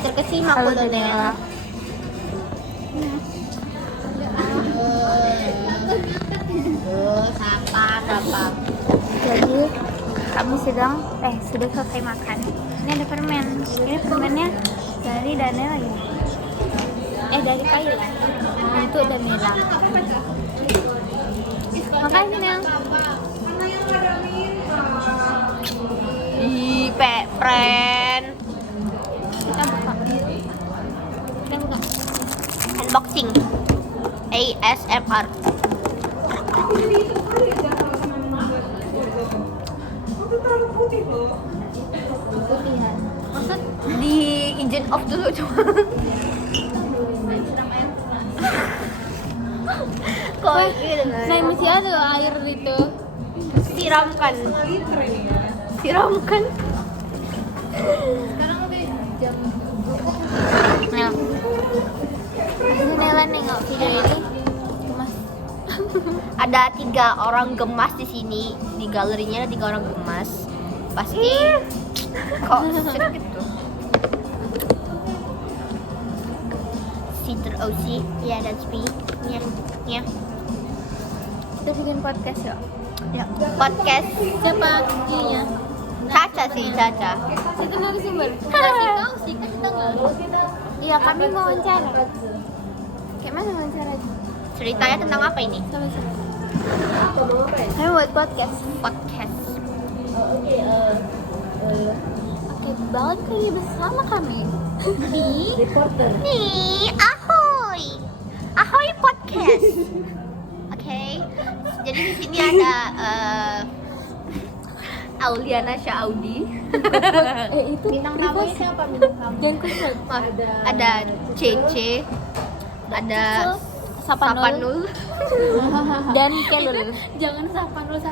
terkesima Halo ko doon Daniela. Sapa. Jadi kami sudah selesai makan. Ini ada permen. Ini permennya dari Daniela lagi. Dari Kaila. Untuk Daniela. Makasih Nang. Ih, friend. Kita buka. Unboxing. ASMR. Putihan. Maksud di engine off dulu coba. Kok gitu kan? Nah, masih ada air itu. Siramkan. Sekarang udah jam. Nah, Daniela nengok video ini. Mas. Ada 3 orang gemas di sini. Di galerinya ada 3 orang gemas. Pasti kok sedikit gitu. Sister OC, ya dan speak. Ya. Kita bikin podcast ya. Ya. Podcast Siapa ininya? Caca sih, Caca. Situ narasumber. Kasih tahu sih kan kita nggak. Iya, kami mau wawancara. Kayak mana wawancara? Ceritanya tentang apa ini? Sama-sama. Kami buat podcast. Oke, balik lagi bersama kami di reporter. Nih, ahoy. Ahoy podcast. Oke. Jadi di sini ada Auliana Syaudi. Itu bintang tamunya siapa bintang tamu? Jangan kusut. Ada Cece. Ada Sapanul. Dan Kelul. Jangan Sapanul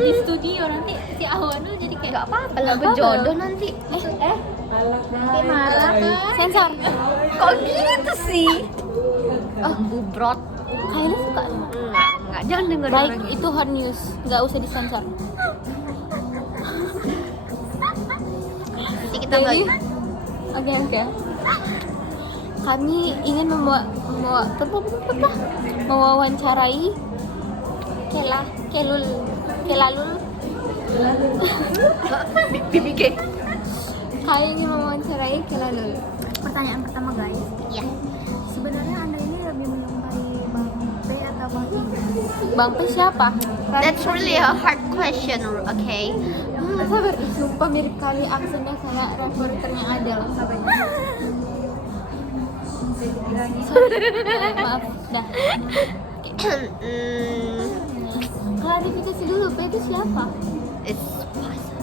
di studio nanti si Awanul jadi kayak Gak apa-apa lah, berjodoh nanti. nanti marah kan? Sensor. Kok gitu sih? Bubrot. Kayaknya suka. Enggak, jangan denger Baik, orang itu hard news, nggak usah disensor. Nanti kita Jadi, bagi. oke. Kami ingin mewawancarai Kelalul. BBK. Kami ingin mewawancarai Kelalul. Pertanyaan pertama guys. Iya. Sebenarnya Anda ini lebih menyukai Bang P atau Bang Ibu? Bang P siapa? That's really a hard question, okay? Sabar, sumpah mirip kali aksennya kayak reporternya Adele. Maaf, dah. Klarifikasi dulu, P itu siapa? It's pasar.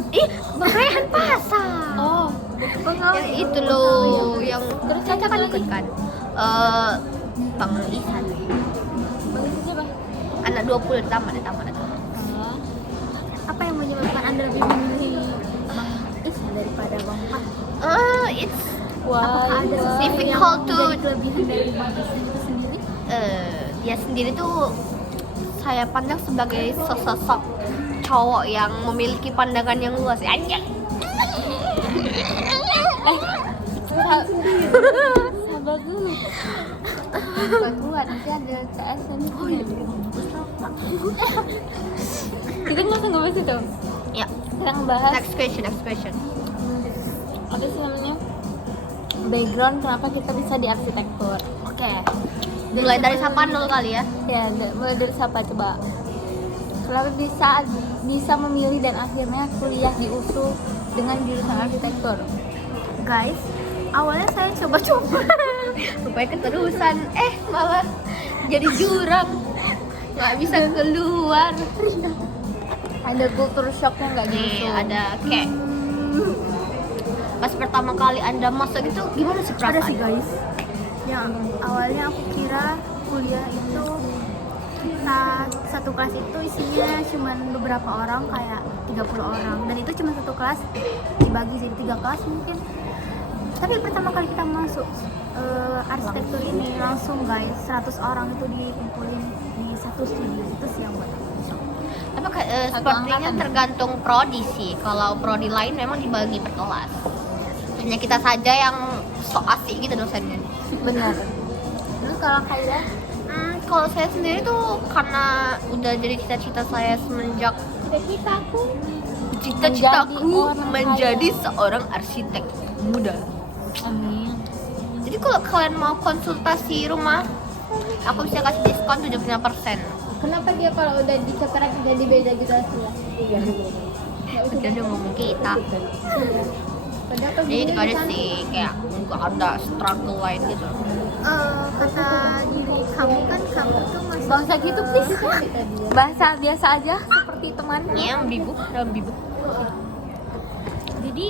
Bang Rehan pasar. Oh, Yang itu loh, yang Terus Caca kan satu ikut lagi? kan? Bang Isan. Bang itu siapa? Anak 20 tamat. Apa yang menyebabkan Anda lebih memilih Bang Isan daripada Bang Pas? It's Apakah ada sesuatu yang difficult to menjadi kelebihan dari Bang Isan itu sendiri? dia sendiri tuh saya pandang sebagai sosok cowok yang memiliki pandangan yang luas. Anjay. Sabar dulu. Kuat, nanti ada CS nya. Oh iya. Kita nggak usah ngebahas itu. Ya. Kita ngebahas Next question. apa sih namanya? Background kenapa kita bisa di arsitektur. Oke. Mulai dari Sapanul kali ya. Ya, mulai dari siapa coba? Kenapa bisa memilih dan akhirnya kuliah di USU dengan jurusan arsitektur? Guys, awalnya saya coba-coba. Rupanya keterusan. Malah jadi jurang. Nggak bisa keluar. Ada kultur shocknya nggak di Nih, USU? ada kayak pas pertama kali Anda masuk itu gimana sih perasaan? Ada sih guys. Yang awalnya aku kira kuliah itu satu kelas itu isinya cuma beberapa orang, kayak 30 orang, dan itu cuma satu kelas dibagi jadi 3 kelas mungkin. Tapi pertama kali kita masuk arsitektur ini langsung guys 100 orang itu dikumpulin di satu studio. Itu sih yang buat aku shock. Tapi sepertinya angkatan. tergantung prodi sih. Kalau prodi lain memang dibagi per kelas. Hanya kita saja yang so asik gitu dosennya. Benar. Terus kalau Kaila? Kalau saya sendiri tuh karena udah jadi cita-cita saya semenjak cita-citaku menjadi seorang arsitek muda. Amin. Jadi kalau kalian mau konsultasi rumah, aku bisa kasih diskon 75%. Kenapa dia kalau udah diceperan jadi beda gitu hasilnya? Udah dia ngomong kita. Jadi itu aja sih, kayak nggak ada struggle lain gitu. Kata diri kamu kan kamu tuh masih bangsa gitu please. Bahasa biasa aja seperti teman. Yang bibuk, dalam bibuk. Jadi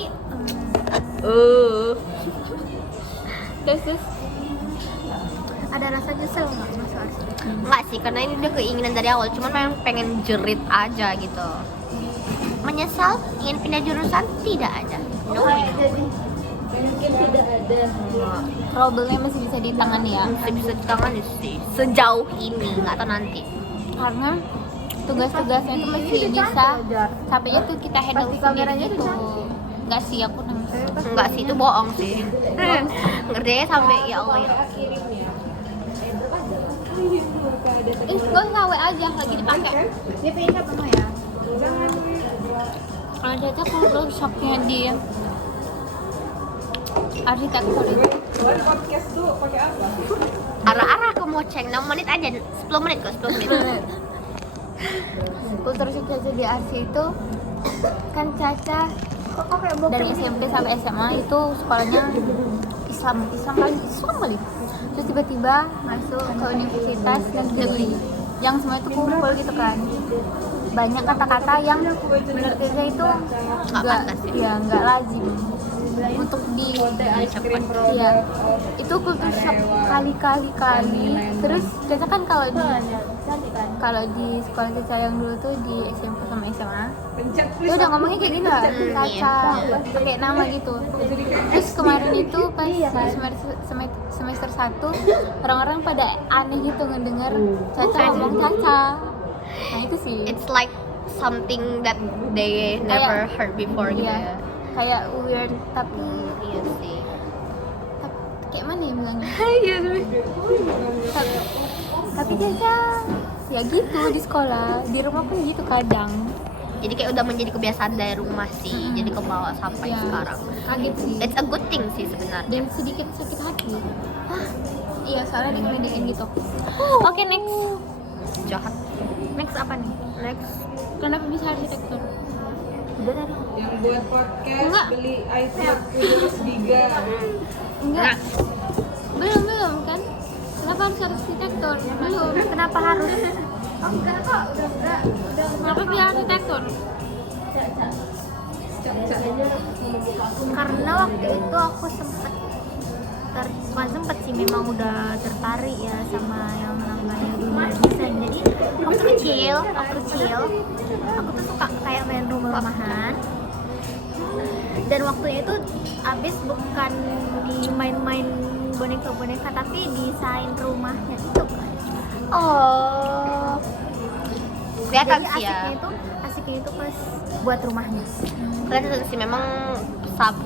terus ada rasa nyesel nggak masuk arsitek? Enggak sih, karena ini udah keinginan dari awal. Cuman memang pengen jerit aja gitu. Menyesal ingin pindah jurusan? Tidak ada. No way. Mungkin tidak ada. Problemnya masih bisa ditangani ya. Masih bisa ditangani sih. Sejauh ini, nggak tahu nanti. Karena tugas-tugasnya itu masih bisa. Capeknya tuh kita handle sendiri gitu. Enggak sih, aku nangis. Enggak sih, itu bohong sih. Ngerjainnya sampai ya Allah ya. Gue ngawe aja lagi dipakai. Dia pengen siapa mau ya? Kalau dia tuh Photoshopnya di arsitektur itu. Podcast tuh pakai apa? Arah-arah ke Moceng, 6 menit aja, 10 menit kok, 10 menit. Kultur Caca di arsi itu kan Caca dari SMP sampai SMA itu sekolahnya Islam kali. Terus tiba-tiba masuk ke universitas negeri yang semua itu kumpul gitu kan. Banyak kata-kata yang menurut Caca itu nggak lazim untuk Diucapkan. Iya, itu kultur shock kali. Terus Caca kan kalau di sekolah Caca yang dulu tuh di SMP sama SMA, dia udah ngomongnya kayak gitu lah, Caca pakai nama gitu. Terus kemarin itu pas semester 1 orang-orang pada aneh gitu ngedengar Caca ngomong Caca. Nah itu sih. It's like something that they never heard before gitu ya. Kayak weird tapi Iya sih. kayak mana ya bilangnya? Iya sih. Tapi Caca ya gitu di sekolah, di rumah pun gitu kadang. Jadi kayak udah menjadi kebiasaan dari rumah sih, jadi ke bawah sampai Ya, sekarang. kaget sih. It's a good thing sih sebenarnya. Dan sedikit sakit hati. Iya, soalnya dikelilingan gitu. Oke, next. Jahat. Next apa nih? Next. Kenapa bisa arsitektur? Udah tadi. Yang buat podcast Enggak. beli iPhone 17 giga. Enggak. Belum kan? Kenapa harus arsitektur? Belum. Kenapa harus? Oh, kenapa? Udah. Kenapa pilih arsitektur? Karena waktu itu aku bukan sempet sih, memang udah tertarik ya sama yang namanya dunia desain. Jadi waktu kecil aku tuh suka kayak main rumah-rumahan. Dan waktunya itu habis bukan di main-main boneka-boneka, tapi desain rumahnya itu. Oh. Kelihatan Jadi sih ya. asiknya itu pas buat rumahnya. Kelihatan sih memang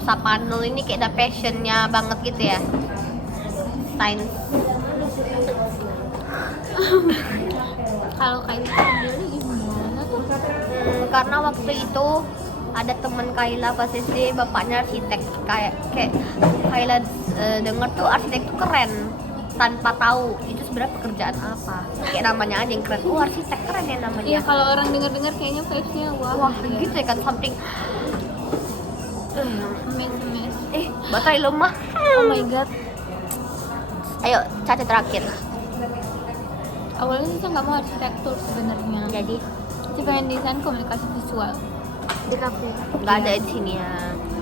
Sapanul ini kayak ada passionnya banget gitu ya. Sains. Kalau kayak sendiri gimana tuh? Karena waktu itu ada teman Kaila pas SD, bapaknya arsitek. Kayak Kaila denger tuh arsitek tuh keren tanpa tahu itu sebenarnya pekerjaan apa. Kayak namanya aja yang keren. Oh, arsitek keren ya namanya. Iya, kalau orang dengar-dengar kayaknya vibes-nya Wah, gitu ya kan something. Mes. Baterai lemah. Oh my god. Ayo, Caca terakhir. Awalnya Caca nggak mau arsitektur sebenarnya. Jadi Caca pengen desain komunikasi visual. Di kafe. nggak ada di sini ya.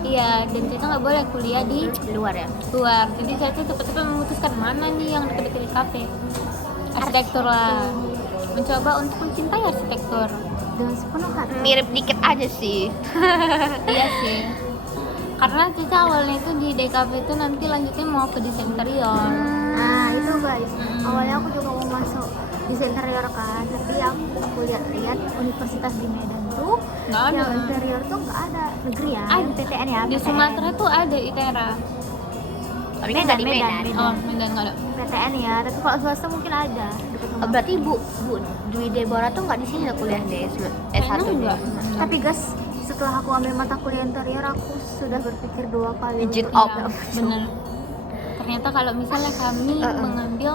Iya, dan Caca nggak boleh kuliah di Luar ya. luar. Jadi Caca cepat-cepat memutuskan mana nih yang dekat-dekat di kafe. Arsitektur lah. Mencoba untuk mencintai arsitektur. Dengan sepenuh hati. Mirip dikit aja sih. Iya sih. Karena Caca awalnya itu di DKV itu nanti lanjutnya mau ke desain interior. Nah itu guys, awalnya aku juga mau masuk desain interior kan, tapi aku lihat Universitas di Medan tuh Nggak ada. yang interior tuh nggak ada negeri ya, Ada. PTN ya. Di PTN. Sumatera tuh ada ITERA. Tapi kan nggak di Medan. Oh, Medan nggak ada. PTN ya, tapi kalau swasta mungkin ada dekat rumah. Berarti Bu Dwi Deborah tuh nggak di sini kuliah deh S1 Kayaknya enggak. Tapi guys, setelah aku ambil mata kuliah interior, aku sudah berpikir 2 kali. Legit untuk up. tidak Bener. Ternyata kalau misalnya kami mengambil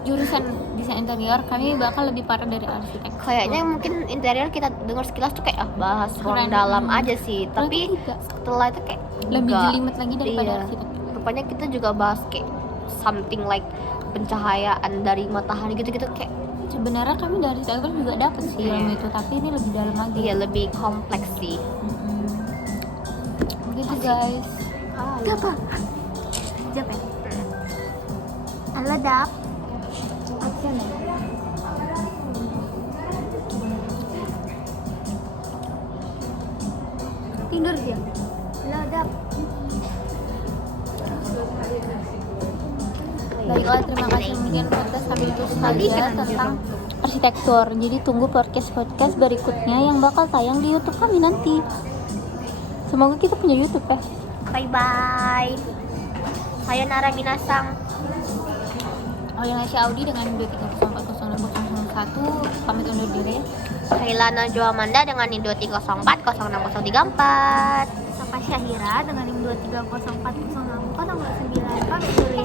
jurusan desain interior, kami bakal lebih parah dari arsitek. Kayaknya mungkin interior kita dengar sekilas tuh kayak bahas ruang Keren. dalam aja sih. Tapi Ternyata tidak. setelah itu kayak Lebih enggak. jelimet lagi daripada Iya. arsitek. Rupanya kita juga bahas kayak something like pencahayaan dari matahari gitu-gitu kayak Sebenarnya kami dari arsitektur juga dapat sih Iya. ilmu itu, tapi ini lebih dalam lagi. dia lebih kompleks sih. Gitu guys. Apa? Jawab ya? Halo Dap. Absen ya? Tidur dia. Halo Dap. Baiklah, terima kasih mungkin podcast kami itu saja tentang arsitektur. Jadi tunggu podcast berikutnya yang bakal tayang di YouTube kami nanti. Semoga kita punya YouTube ya. Bye bye. Sayonara minasang. Orientasi Audi dengan 230406001 pamit undur diri. Kaila Najwa Amanda dengan 2304 06034. Sapa Syahira dengan NIM 230406009 pamit dulu